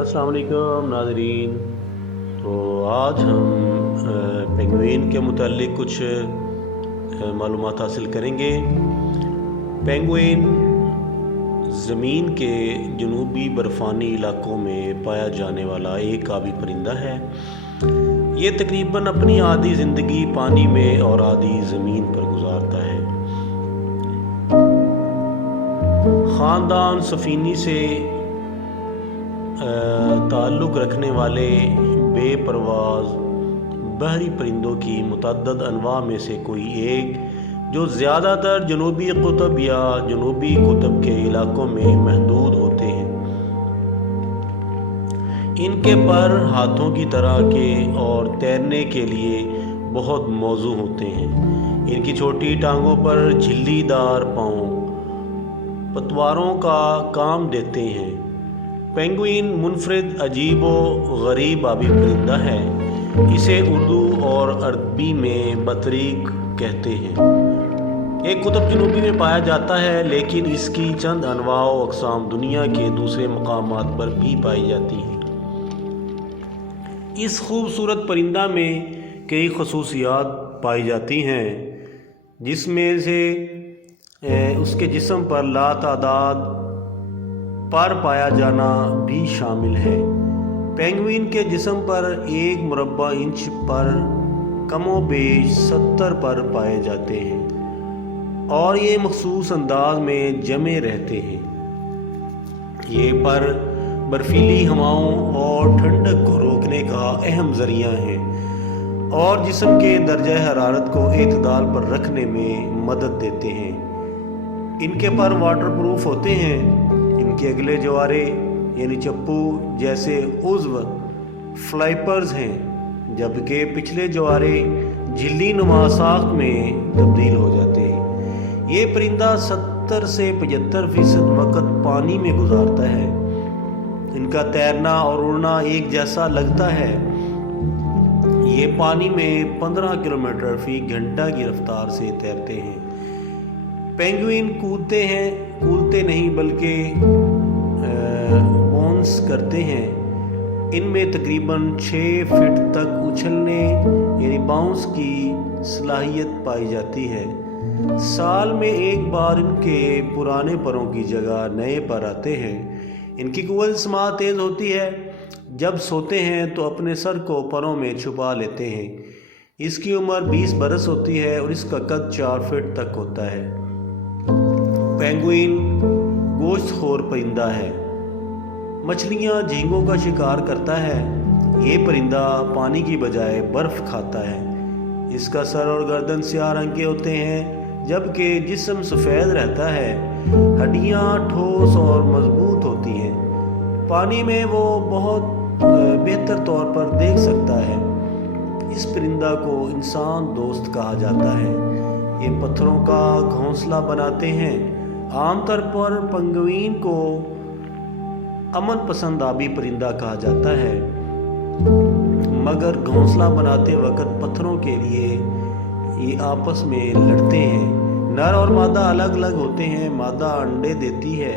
अस्सलाम वालेकुम नाज़रीन। तो आज हम पेंगुइन के मुतालिक कुछ मालूमात हासिल करेंगे। पेंगुइन ज़मीन के जनूबी बर्फ़ानी इलाकों में पाया जाने वाला एक आबी परिंदा है। ये तकरीबन अपनी आधी ज़िंदगी पानी में और आधी ज़मीन पर गुजारता है। ख़ानदान सफ़ीनी से ताल्लुक़ रखने वाले बेपरवाज़ बहरी परिंदों की मुतअद्दद अनवा में से कोई एक, जो ज़्यादातर जनूबी कुतब या जनूबी कुतब के इलाकों में महदूद होते हैं। इनके पर हाथों की तरह के और तैरने के लिए बहुत मौजू होते हैं। इनकी छोटी टांगों पर झिल्लीदार पाँव पतवारों का काम देते हैं। पेंगुइन मुनफरिद अजीब व गरीब आबी परिंदा है। इसे उर्दू और अरबी में बतरीक कहते हैं। एक कुतुब जनूबी में पाया जाता है, लेकिन इसकी चंद अनवा व अक़साम दुनिया के दूसरे मकामात पर भी पाई जाती हैं। इस खूबसूरत परिंदा में कई खसूसियात पाई जाती हैं, जिसमें से उसके जिस्म पर लातादाद पर पाया जाना भी शामिल है। पेंगुइन के जिस्म पर 1 मुरब्बा इंच पर कमोबेश 70 पर पाए जाते हैं और ये मखसूस अंदाज में जमे रहते हैं। ये पर बर्फीली हवाओं और ठंडक को रोकने का अहम ज़रिया है और जिस्म के दर्जा हरारत को एतदाल पर रखने में मदद देते हैं। इनके पर वाटरप्रूफ होते हैं। इनके अगले जवारे यानी चप्पू जैसे उज़्व फ्लाइपर्स हैं, जबकि पिछले जवारे झिल्ली नुमा साख्त में तब्दील हो जाते हैं। ये परिंदा 70 से 75% वक़्त पानी में गुजारता है। इनका तैरना और उड़ना एक जैसा लगता है। ये पानी में 15 किलोमीटर फ़ी घंटा की रफ्तार से तैरते हैं। पेंगुइन कूदते नहीं बल्कि बाउंस करते हैं। इनमें तकरीबन 6 फीट तक उछलने यानी बाउंस की सलाहियत पाई जाती है। साल में एक बार इनके पुराने परों की जगह नए पर आते हैं। इनकी कुव्वत समाअत तेज़ होती है। जब सोते हैं तो अपने सर को परों में छुपा लेते हैं। इसकी उम्र 20 बरस होती है और इसका कद 4 फीट तक होता है। पेंगुइन गोश्तखोर परिंदा है। मछलियाँ झींगों का शिकार करता है। ये परिंदा पानी की बजाय बर्फ़ खाता है। इसका सर और गर्दन स्याह रंग के होते हैं, जबकि जिस्म सफ़ेद रहता है। हड्डियाँ ठोस और मजबूत होती हैं। पानी में वो बहुत बेहतर तौर पर देख सकता है। इस परिंदा को इंसान दोस्त कहा जाता है। ये पत्थरों का घोंसला बनाते हैं। आमतौर पर पेंगुइन को अमन पसंद आबी परिंदा कहा जाता है, मगर घोंसला बनाते वक्त पत्थरों के लिए ये आपस में लड़ते हैं। नर और मादा अलग अलग होते हैं। मादा अंडे देती है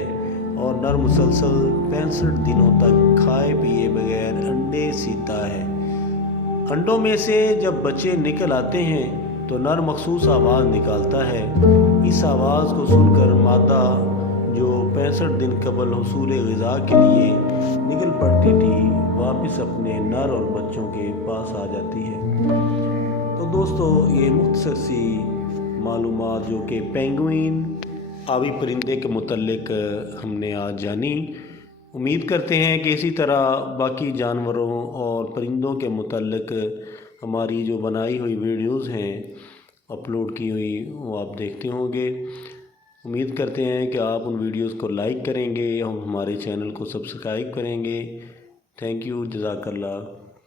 और नर मुसलसल 65 दिनों तक खाए पिए बगैर अंडे सीता है। अंडों में से जब बच्चे निकल आते हैं तो नर मखसूस आवाज़ निकालता है। इस आवाज़ को सुनकर मादा, जो 65 दिन कबल हुसूल ग़िज़ा के लिए निकल पड़ती थी, वापस अपने नर और बच्चों के पास आ जाती है। तो दोस्तों, ये मुख्तसर सी मालूमात जो कि पेंगुइन आबी परिंदे के मुतल्लिक हमने आज जानी। उम्मीद करते हैं कि इसी तरह बाकी जानवरों और परिंदों के मुतल्लिक हमारी जो बनाई हुई वीडियोज़ हैं, अपलोड की हुई, वो आप देखते होंगे। उम्मीद करते हैं कि आप उन वीडियोज़ को लाइक करेंगे और हमारे चैनल को सब्सक्राइब करेंगे। थैंक यू, जज़ाकल्लाह।